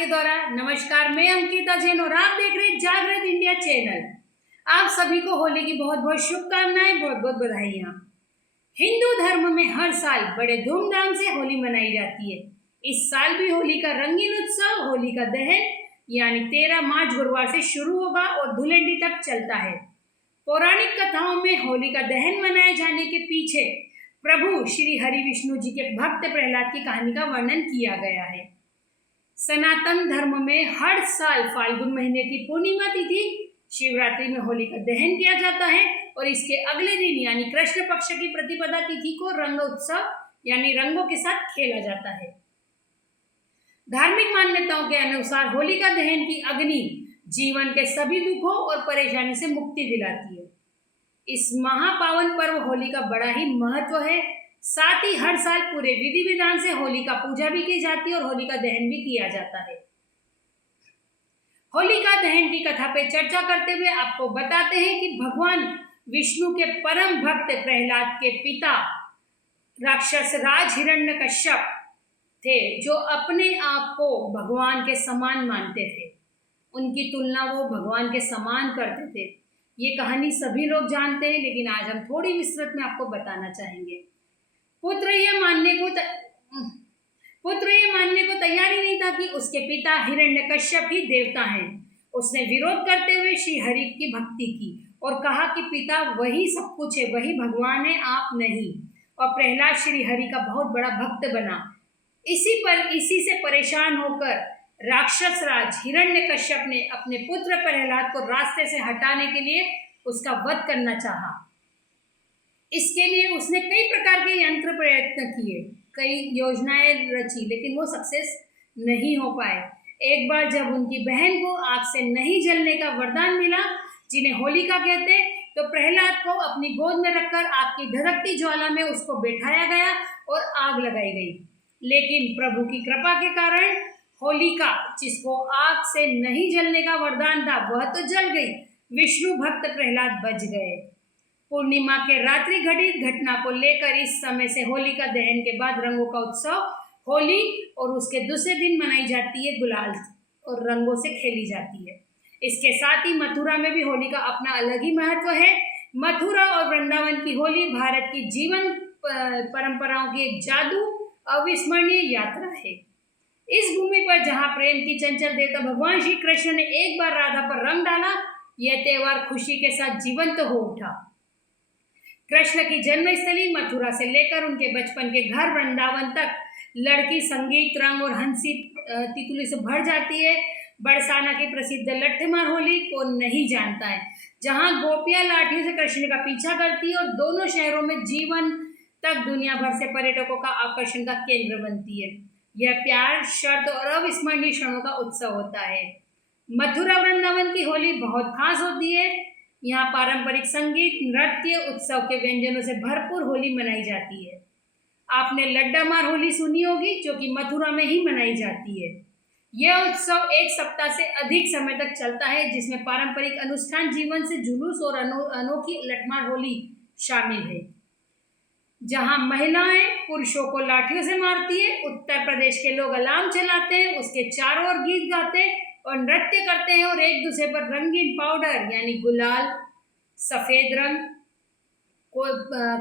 आपके द्वारा। नमस्कार, मैं अंकिता जैन और आप देख रहे हैं जागृत इंडिया चैनल। आप सभी को होली की बहुत बहुत शुभकामनाएं, बहुत बहुत बधाइयाँ। हिंदू धर्म में हर साल बड़े धूमधाम से होली मनाई जाती है। इस साल भी होली का रंगीन उत्सव होली का दहन यानी 13 मार्च गुरुवार से शुरू होगा और धुलेंडी तक चलता है। पौराणिक कथाओं में होली का दहन मनाए जाने के पीछे प्रभु श्री हरि विष्णु जी के भक्त प्रहलाद की कहानी का वर्णन किया गया है। सनातन धर्म में हर साल फाल्गुन महीने की पूर्णिमा तिथि शिवरात्रि में होली का दहन किया जाता है और इसके अगले दिन यानी कृष्ण पक्ष की प्रतिपदा तिथि को रंग उत्सव यानी रंगों के साथ खेला जाता है। धार्मिक मान्यताओं के अनुसार होलिका दहन की अग्नि जीवन के सभी दुखों और परेशानी से मुक्ति दिलाती है। इस महापावन पर्व होली का बड़ा ही महत्व है। साथ ही हर साल पूरे विधि विधान से होली का पूजा भी की जाती है और होलिका दहन भी किया जाता है। होलिका दहन की कथा पे चर्चा करते हुए आपको बताते हैं कि भगवान विष्णु के परम भक्त प्रहलाद के पिता राक्षस राज हिरण्यकश्यप थे, जो अपने आप को भगवान के समान मानते थे। उनकी तुलना वो भगवान के समान करते थे। ये कहानी सभी लोग जानते हैं, लेकिन आज हम थोड़ी विस्तृत में आपको बताना चाहेंगे। पुत्र ये मानने को तैयार ही नहीं था कि उसके पिता हिरण्यकश्यप ही देवता हैं। उसने विरोध करते हुए श्री हरि की भक्ति की और कहा कि पिता वही सब कुछ है, वही भगवान है, आप नहीं। और प्रहलाद श्री हरि का बहुत बड़ा भक्त बना। इसी से परेशान होकर राक्षस राज हिरण्यकश्यप ने अपने पुत्र प्रहलाद को रास्ते से हटाने के लिए उसका वध करना चाहा। इसके लिए उसने कई प्रकार के यंत्र प्रयत्न किए, कई योजनाएं रची, लेकिन वो सक्सेस नहीं हो पाए। एक बार जब उनकी बहन को आग से नहीं जलने का वरदान मिला, जिन्हें होलिका कहते, तो प्रहलाद को अपनी गोद में रखकर आग की धधकती ज्वाला में उसको बैठाया गया और आग लगाई गई। लेकिन प्रभु की कृपा के कारण होलिका, जिसको आग से नहीं जलने का वरदान था, वह तो जल गई। विष्णु भक्त प्रहलाद बच गए। पूर्णिमा के रात्रि घटित घटना को लेकर इस समय से होलिका दहन के बाद रंगों का उत्सव होली और उसके दूसरे दिन मनाई जाती है गुलाल और रंगों से खेली जाती है। इसके साथ ही मथुरा में भी होली का अपना अलग ही महत्व है। मथुरा और वृंदावन की होली भारत की जीवन परंपराओं की एक जादू अविस्मरणीय यात्रा है। इस भूमि पर जहाँ प्रेम की चंचल देवता भगवान श्री कृष्ण ने एक बार राधा पर रंग डाला, यह त्योहार खुशी के साथ जीवंत हो उठा। कृष्ण की जन्मस्थली मथुरा से लेकर उनके बचपन के घर वृंदावन तक लड़की संगीत, रंग और हंसी तितुली से भर जाती है। बरसाना की प्रसिद्ध लट्ठमार होली को नहीं जानता है, जहां गोपियां लाठियों से कृष्ण का पीछा करती है और दोनों शहरों में जीवन तक दुनिया भर से पर्यटकों का आकर्षण का केंद्र बनती है। यह प्यार, शर्त और अविस्मरणीय क्षणों का उत्सव होता है। मथुरा वृंदावन की होली बहुत खास होती है। यहाँ पारंपरिक संगीत, नृत्य, उत्सव के व्यंजनों से भरपूर होली मनाई जाती है। आपने लड्डामार होली सुनी होगी, जो कि मथुरा में ही मनाई जाती है। यह उत्सव एक सप्ताह से अधिक समय तक चलता है, जिसमें पारंपरिक अनुष्ठान, जीवन से जुलूस और अनोखी लट्ठमार होली शामिल है, जहां महिलाएं पुरुषों को लाठियों से मारती है। उत्तर प्रदेश के लोग अलार्म चलाते हैं, उसके चारों ओर गीत गाते और नृत्य करते हैं और एक दूसरे पर रंगीन पाउडर यानी गुलाल, सफेद रंग को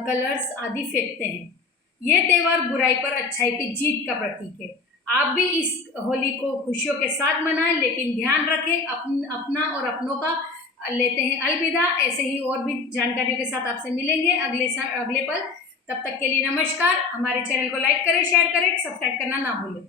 कलर्स आदि फेंकते हैं। यह त्योहार बुराई पर अच्छाई की जीत का प्रतीक है। आप भी इस होली को खुशियों के साथ मनाएं, लेकिन ध्यान रखें अपना और अपनों का। लेते हैं अलविदा। ऐसे ही और भी जानकारियों के साथ आपसे मिलेंगे अगले पल। तब तक के लिए नमस्कार। हमारे चैनल को लाइक करें, शेयर करें, सब्सक्राइब करना ना भूलें।